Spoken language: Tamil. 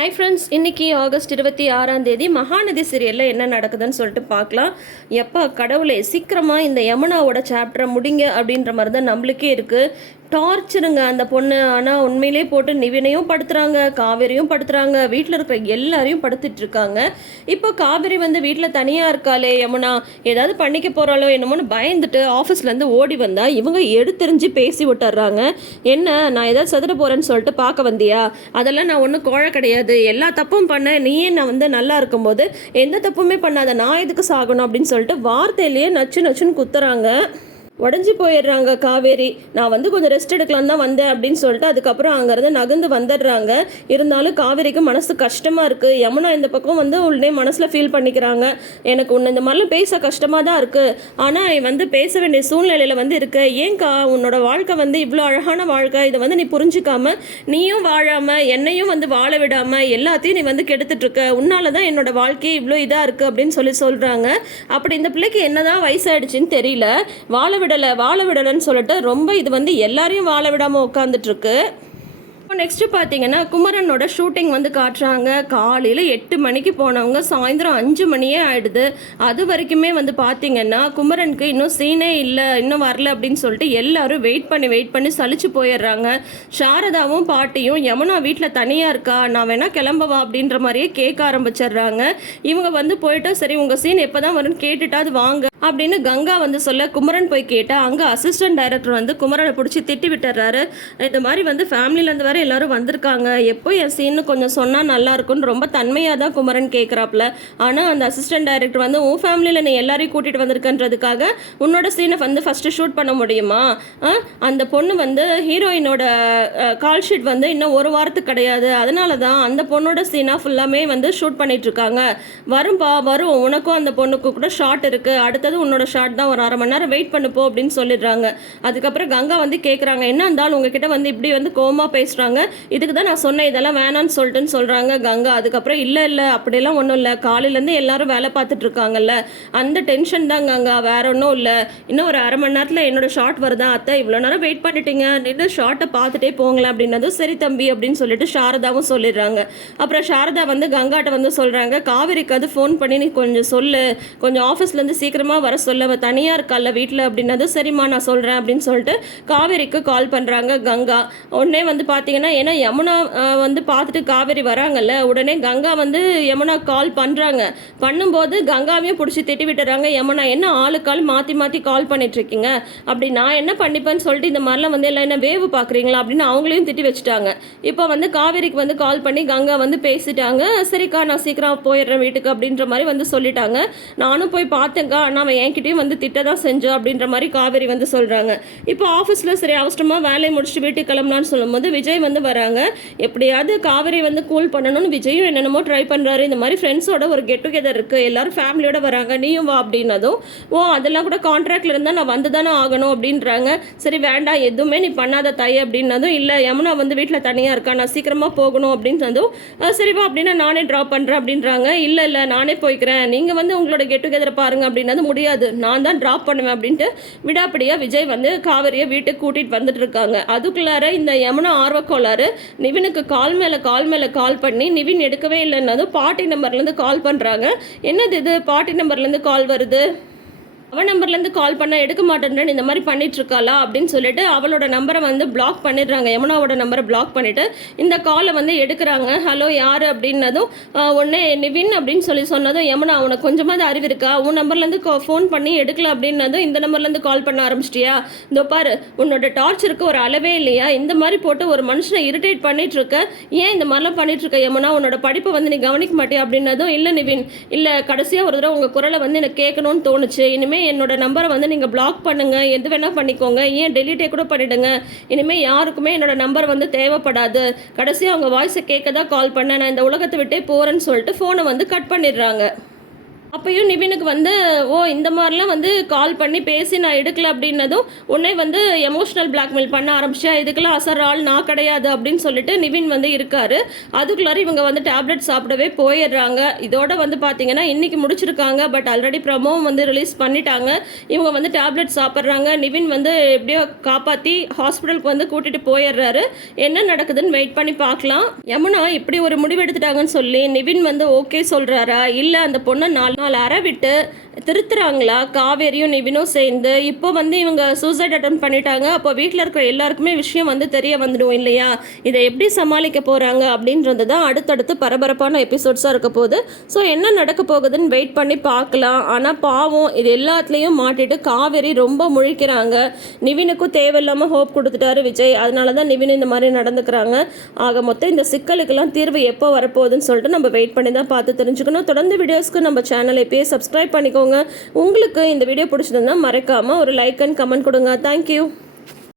ஹாய் ஃப்ரெண்ட்ஸ், இன்றைக்கி ஆகஸ்ட் 26 மகாநதி சீரியலில் என்ன நடக்குதுன்னு சொல்லிட்டு பார்க்கலாம். எப்போ கடவுளே சீக்கிரமாக இந்த யமுனாவோட சாப்டரை முடிங்க அப்படின்ற மாதிரி தான் நம்மளுக்கே இருக்குது. டார்ச்சருங்க அந்த பொண்ணு. ஆனால் உண்மையிலே போட்டு நிவினையும் படுத்துகிறாங்க, காவேரியும் படுத்துகிறாங்க, வீட்டில் இருக்கிற எல்லாரையும் படுத்துட்டு இருக்காங்க. இப்போ காவேரி வந்து வீட்டில் தனியாக இருக்காளே யமுனா, ஏதாவது பண்ணிக்க போகிறாளோ என்னமோன்னு பயந்துட்டு ஆஃபீஸ்லேருந்து ஓடி வந்தா இவங்க எடுத்தெறிஞ்சு பேசி விட்டுறாங்க. என்ன, நான் ஏதாவது சதுர போகிறேன்னு சொல்லிட்டு பார்க்க வந்தியா? அதெல்லாம் நான் ஒன்றும் கோழை கிடையாது, எல்லா தப்பும் பண்ண நீயே. நான் வந்து நல்லா இருக்கும்போது எந்த தப்புமே பண்ணாத, நான் எதுக்கு சாகணும் அப்படின்னு சொல்லிட்டு வார்த்தையிலேயே நச்சு நச்சுன்னு குத்துறாங்க. உடஞ்சி போயிடுறாங்க காவேரி. நான் வந்து கொஞ்சம் ரெஸ்ட் எடுக்கலாம் தான் வந்தேன் அப்படின்னு சொல்லிட்டு அதுக்கப்புறம் அங்கேருந்து நகர்ந்து வந்துடுறாங்க. இருந்தாலும் காவேரிக்கு மனசு கஷ்டமாக இருக்குது. யமுனா இந்த பக்கம் வந்து உடனே மனசில் ஃபீல் பண்ணிக்கிறாங்க. எனக்கு உன்னை இந்த மாதிரிலாம் பேச கஷ்டமாக தான் இருக்குது, ஆனால் வந்து பேச வேண்டிய சூழ்நிலையில் வந்து இருக்கு. ஏன்க்கா உன்னோட வாழ்க்கை வந்து இவ்வளோ அழகான வாழ்க்கை, இதை வந்து நீ புரிஞ்சிக்காம நீயும் வாழாமல் என்னையும் வந்து வாழ விடாமல் எல்லாத்தையும் நீ வந்து கெடுத்துட்ருக்க. உன்னால தான் என்னோட வாழ்க்கையே இவ்வளோ இதாக இருக்குது அப்படின்னு சொல்கிறாங்க. அப்படி இந்த பிள்ளைக்கு என்னதான் வயசாயிடுச்சுன்னு தெரியல, வாழ விடலைன்னு சொல்லிட்டு ரொம்ப இது வந்து எல்லாரையும் வாழ விடாமல் உட்காந்துட்டு இருக்கு. நெக்ஸ்ட்டு பார்த்தீங்கன்னா குமரனோட ஷூட்டிங் வந்து காட்டுறாங்க. காலையில் 8 மணிக்கு போனவங்க சாயந்தரம் 5 மணியே ஆகிடுது. அது வரைக்குமே வந்து பார்த்தீங்கன்னா குமரனுக்கு இன்னும் சீனே இல்லை, இன்னும் வரல அப்படின்னு சொல்லிட்டு எல்லாரும் வெயிட் பண்ணி சலிச்சு போயிடுறாங்க. சாரதாவும் பாட்டியும் யமுனா வீட்டில் தனியாக இருக்கா, நான் வேணால் கிளம்பவா அப்படின்ற மாதிரியே கேட்க ஆரம்பிச்சிடுறாங்க. இவங்க வந்து போயிட்டா சரி உங்கள் சீன் எப்போ தான் வரும்னு கேட்டுட்டாது வாங்க அப்படின்னு கங்கா வந்து சொல்ல குமரன் போய் கேட்டால் அங்கே அசிஸ்டன்ட் டைரக்டர் வந்து குமரனை பிடிச்சி திட்டி விட்டுறாரு. இந்த மாதிரி வந்து ஃபேமிலியிலேருந்து வேறு எல்லாரும் வந்திருக்காங்க, எப்போ என் சீன்னு கொஞ்சம் சொன்னால் நல்லா இருக்கும்னு ரொம்ப தன்மையாக தான் குமரன் கேட்குறாப்புல. ஆனால் அந்த அசிஸ்டன்ட் டைரக்டர் வந்து உன் ஃபேமிலியில் நீ எல்லாரையும் கூட்டிகிட்டு வந்திருக்கன்றதுக்காக உன்னோட சீனை வந்து ஃபஸ்ட்டு ஷூட் பண்ண முடியுமா? அந்த பொண்ணு வந்து ஹீரோயினோட கால் ஷீட் வந்து இன்னும் ஒரு வாரத்துக்கு கிடையாது, அதனால தான் அந்த பொண்ணோட சீனாக ஃபுல்லாமே வந்து ஷூட் பண்ணிகிட்ருக்காங்க. வரும், உனக்கும் அந்த பொண்ணுக்கு கூட ஷார்ட் இருக்குது, அடுத்தது உன்னோட ஷார்ட் தான், ஒரு 1/2 மணி நேரம் வெயிட் பண்ணுப்போ அப்படின்னு சொல்லிடுறாங்க. அதுக்கப்புறம் கங்கா வந்து கேட்குறாங்க, என்ன இருந்தாலும் உங்ககிட்ட வந்து இப்படி வந்து கோமா பேசுகிறாங்க, இதுக்கு தான் நான் சொன்னேன் இதெல்லாம் வேணான்னு சொல்லிட்டுன்னு சொல்கிறாங்க கங்கா. அதுக்கப்புறம் இல்லை அப்படியெல்லாம் ஒன்றும் இல்லை, காலையிலேருந்து எல்லாரும் வேலை பார்த்துட்டு இருக்காங்கல்ல, அந்த டென்ஷன் தான் கங்கா, வேற ஒன்றும் இல்லை. இன்னும் ஒரு 1/2 மணி நேரத்தில் என்னோட ஷார்ட் வருதா அத்தை, இவ்வளோ நேரம் வெயிட் பண்ணிட்டீங்க, நின்று ஷார்ட்டை பார்த்துட்டே போங்களேன் அப்படின்னதும் சரி தம்பி அப்படின்னு சொல்லிட்டு சாரதாவும் சொல்லிடுறாங்க. அப்புறம் சாரதா வந்து கங்காட்ட வந்து சொல்கிறாங்க, காவேரிக்கு அது ஃபோன் பண்ணி நீ கொஞ்சம் சொல்லு, கொஞ்சம் ஆஃபீஸ்லேருந்து சீக்கிரமாக வர சொல்ல, அவள் தனியாக இருக்கால வீட்டில் அப்படின்னதும் சரிம்மா நான் சொல்கிறேன் அப்படின்னு சொல்லிட்டு காவேரிக்கு கால் பண்ணுறாங்க கங்கா. உடனே வந்து பார்த்தீங்கன்னா ஏன்னா யமுனா வந்து பார்த்துட்டு காவேரி வராங்கல்ல, உடனே கங்கா வந்து யமுனா கால் பண்ணும்போது கங்காவையும் பிடிச்சி திட்டி விட்டுறாங்க. யமுனா என்ன ஆளுக்கால் மாற்றி கால் பண்ணிட்டுருக்கீங்க, அப்படி நான் என்ன பண்ணிப்பேன்னு சொல்லிட்டு இந்த மாதிரிலாம் வந்து எல்லாம் என்ன வேவு பார்க்குறீங்களா அப்படின்னு அவங்களையும் திட்டி வச்சுட்டாங்க. இப்போ வந்து காவேரிக்கு வந்து கால் பண்ணி கங்கா வந்து பேசிட்டாங்க. சரிக்கா நான் சீக்கிரம் போயிடுறேன் வீட்டுக்கு அப்படின்ற மாதிரி வந்து சொல்லிட்டாங்க. நானும் போய் பார்த்தேங்க்கா, ஆனால் அவன் என்கிட்டையும் வந்து திட்ட தான் செஞ்சோம் அப்படின்ற மாதிரி காவேரி வந்து சொல்கிறாங்க. இப்போ ஆஃபீஸில் சரி அவசரமாக வேலையை முடிச்சுட்டு வீட்டுக்கு கிளம்பலான்னு சொல்லும்போது விஜய் வந்து வராங்க. எப்படியாவது காவேரி வந்து கூல் பண்ணணும்னு விஜயும் என்னென்னமோ ட்ரை பண்ணுறாரு. இந்த மாதிரி ஃப்ரெண்ட்ஸோட ஒரு கெட் டுகெதர் இருக்குது, எல்லாரும் ஃபேமிலியோட வராங்க, நீயும் வா அப்படின்னதும் அதெல்லாம் கூட கான்ட்ராக்டில் இருந்தால் நான் வந்து தானே ஆகணும் அப்படின்றாங்க. சரி வேண்டாம் எதுவுமே நீ பண்ணாத தாய் அப்படின்னதும் இல்லை யமுனா வந்து வீட்டில் தனியாக இருக்கா, நான் சீக்கிரமாக போகணும் அப்படின்றதும் சரிவா அப்படின்னா நானே ட்ராப் பண்ணுறேன் அப்படின்றாங்க. இல்லை நானே போய்க்கிறேன், நீங்கள் வந்து உங்களோட கெட் டுகெதரை பாருங்கள் அப்படின்னது முடியாது, நான் தான் ட்ராப் பண்ணுவேன் அப்படின்ட்டு விடாப்படியாக விஜய் வந்து காவேரியை வீட்டுக்கு கூட்டிகிட்டு வந்துட்டு இருக்காங்க. அதுக்குள்ளார இந்த யமுனா ஆர்வக்கோளாறு நிவினுக்கு கால் மேலே கால் பண்ணி நிவின் எடுக்கவே இல்லைன்னதும் பாட்டி நம்பர்லேருந்து கால் பண்ணுறாங்க. என்னது இது பாட்டி நம்பர்லேருந்து கால் வருது, அவன் நம்பர்லேருந்து கால் பண்ண எடுக்க மாட்டேன்னு இந்த மாதிரி பண்ணிகிட்ருக்காளா அப்படின்னு சொல்லிட்டு அவளோட நம்பரை வந்து பிளாக் பண்ணிடுறாங்க. யமுனாவோட நம்பரை பிளாக் பண்ணிவிட்டு இந்த காலை வந்து எடுக்கிறாங்க. ஹலோ யார் அப்படின்னதும் உடனே நிவின் அப்படின்னு சொன்னதும் யமுனா உனக்கு கொஞ்சமாவது அறிவு இருக்கா, உன் நம்பர்லேருந்து ஃபோன் பண்ணி எடுக்கல அப்படின்னதும் இந்த நம்பர்லேருந்து கால் பண்ண ஆரம்பிச்சிட்டியா, இதோ பாரு உன்னோட டார்ச்சருக்கு ஒரு அளவே இல்லையா, இந்த மாதிரி போட்டு ஒரு மனுஷனை இரிட்டேட் பண்ணிகிட்ருக்க, ஏன் இந்த மாதிரிலாம் பண்ணிகிட்ருக்க யமுனா, உன்னோட படிப்பை வந்து நீ கவனிக்க மாட்டியா அப்படின்னதும் இல்லை நிவின், இல்லை கடைசியாக ஒரு தடவை உங்கள் குரலை வந்து எனக்கு கேட்கணும்னு தோணுச்சு, இனிமேல் என்னோட நம்பரை வந்து நீங்கள் பிளாக் பண்ணுங்கள், எது வேணால் பண்ணிக்கோங்க, ஏன் டெலீட்டே கூட பண்ணிவிடுங்க, இனிமேல் யாருக்குமே என்னோட நம்பர் வந்து தேவைப்படாது, கடைசியாக அவங்க வாய்ஸை கேட்க தான் கால் பண்ணேன், நான் இந்த உலகத்தை விட்டே போகிறேன்னு சொல்லிட்டு ஃபோனை வந்து கட் பண்ணிடுறாங்க. அப்பயும் நிவினுக்கு வந்து இந்த மாதிரிலாம் வந்து கால் பண்ணி பேசி நான் எடுக்கல அப்படின்னதும் உன்னை வந்து எமோஷனல் பிளாக்மெயில் பண்ண ஆரம்பிச்சா, இதுக்கெல்லாம் அசர் ஆள் நான் கிடையாது அப்படின்னு சொல்லிட்டு நிவின் வந்து இருக்காரு. அதுக்குள்ளார இவங்க வந்து டேப்லெட் சாப்பிடவே போயிடுறாங்க. இதோட வந்து பார்த்தீங்கன்னா இன்னைக்கு முடிச்சிருக்காங்க. பட் ஆல்ரெடி ப்ரமோவும் வந்து ரிலீஸ் பண்ணிட்டாங்க. இவங்க வந்து டேப்லெட் சாப்பிட்றாங்க. நிவின் வந்து எப்படியோ காப்பாற்றி ஹாஸ்பிட்டலுக்கு வந்து கூட்டிகிட்டு போயிடுறாரு. என்ன நடக்குதுன்னு வெயிட் பண்ணி பார்க்கலாம். யமுனா இப்படி ஒரு முடிவு எடுத்துட்டாங்கன்னு சொல்லி நிவின் வந்து ஓகே சொல்கிறாரா, இல்லை அந்த பொண்ணை 4 நாள் அற விட்டு திருத்துறாங்களா காவேரியும் நிவினும் சேர்ந்து? இப்போ வந்து இவங்க சூசைட் அட்டன் பண்ணிட்டாங்க. அப்போ வீட்டில் இருக்கிற எல்லாருக்குமே விஷயம் வந்து தெரிய வந்துடும் இல்லையா? இதை எப்படி சமாளிக்க போகிறாங்க அப்படின்றது தான் அடுத்தடுத்து பரபரப்பான எபிசோட்ஸாக இருக்க போகுது. ஸோ என்ன நடக்க போகுதுன்னு வெயிட் பண்ணி பார்க்கலாம். ஆனால் பாவம் இது எல்லாத்துலேயும் மாட்டிட்டு காவேரி ரொம்ப முழிக்கிறாங்க. நிவினுக்கும் தேவையில்லாமல் ஹோப் கொடுத்துட்டாரு விஜய். அதனால தான் நிவின் இந்த மாதிரி நடந்துக்கிறாங்க. ஆக மொத்தம் இந்த சிக்கலுக்கெல்லாம் தீர்வு எப்போ வரப்போகுதுன்னு சொல்லிட்டு நம்ம வெயிட் பண்ணி தான் பார்த்து தெரிஞ்சுக்கணும். தொடர்ந்து வீடியோஸ்க்கு நம்ம சேனலை இப்போயே சப்ஸ்கிரைப் பண்ணிக்கோங்க. உங்களுக்கு இந்த வீடியோ பிடிச்சிருந்தா மறக்காமல் ஒரு லைக் அண்ட் கமெண்ட் கொடுங்க. தேங்க்யூ.